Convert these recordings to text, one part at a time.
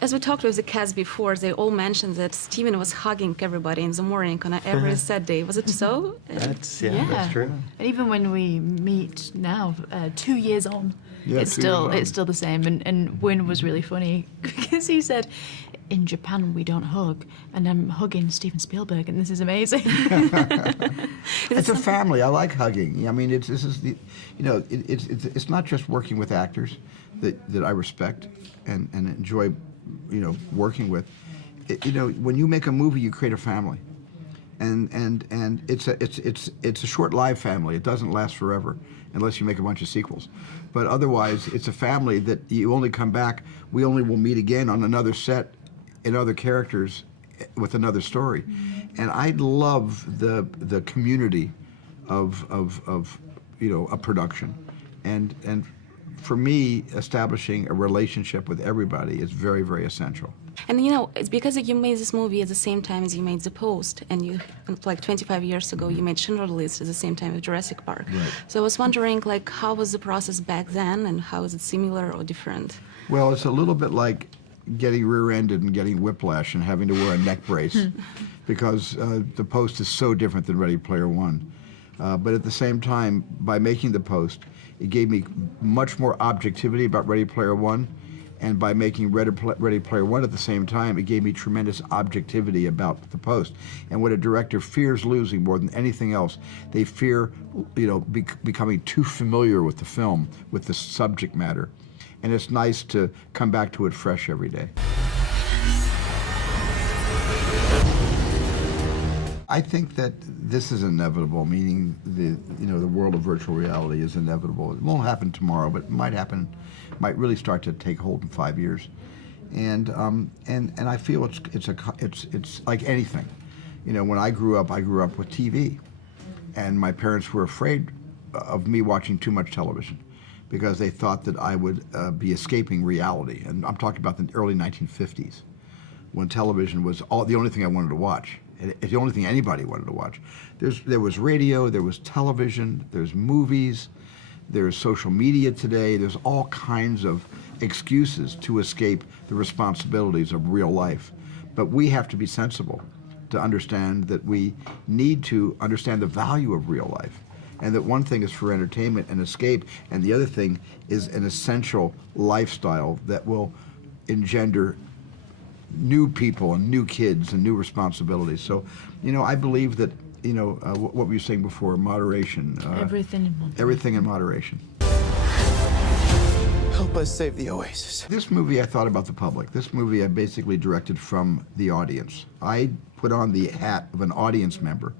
as we talked with the cast before, they all mentioned that Steven was hugging everybody in the morning on every set day. Was it so? That's Yeah. true. And even when we meet now, 2 years on, Yeah, it's 2 years on. still the same. And Win was really funny because he said, "In Japan we don't hug, and I'm hugging Steven Spielberg, and this is amazing." It's a family. I like hugging. I mean, it's not just working with actors that I respect and enjoy, working with. When you make a movie, you create a family, and it's a short-lived family. It doesn't last forever unless you make a bunch of sequels. But otherwise, it's a family that you only come back. We only will meet again on another set, in other characters, with another story. And I love the community of a production, and for me, establishing a relationship with everybody is very, very essential. And it's because you made this movie at the same time as you made The Post, and you, like 25 years ago, you made Schindler's List at the same time with Jurassic Park. Right. So I was wondering, how was the process back then, and how is it similar or different? Well, it's a little bit like getting rear-ended and getting whiplash and having to wear a neck brace, because The Post is so different than Ready Player One. But at the same time, by making The Post, it gave me much more objectivity about Ready Player One, and by making Ready Player One at the same time, it gave me tremendous objectivity about The Post. And what a director fears losing more than anything else, they fear, becoming too familiar with the film, with the subject matter. And it's nice to come back to it fresh every day. I think that this is inevitable, meaning the world of virtual reality is inevitable. It won't happen tomorrow, but it might really start to take hold in 5 years. And I feel it's like anything. When I grew up with TV, and my parents were afraid of me watching too much television, because they thought that I would be escaping reality. And I'm talking about the early 1950s, when television was the only thing I wanted to watch. It's the only thing anybody wanted to watch. There was radio, there was television, there's movies, there's social media today. There's all kinds of excuses to escape the responsibilities of real life. But we have to be sensible to understand that we need to understand the value of real life. And that one thing is for entertainment and escape, and the other thing is an essential lifestyle that will engender new people and new kids and new responsibilities. So, I believe that, what we were saying before, moderation. Everything in moderation. Everything in moderation. Help us save the oasis. This movie, I thought about the public. This movie I basically directed from the audience. I put on the hat of an audience member.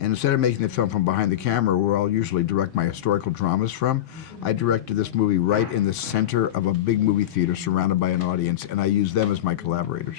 And instead of making the film from behind the camera, where I'll usually direct my historical dramas from, I directed this movie right in the center of a big movie theater surrounded by an audience, and I used them as my collaborators.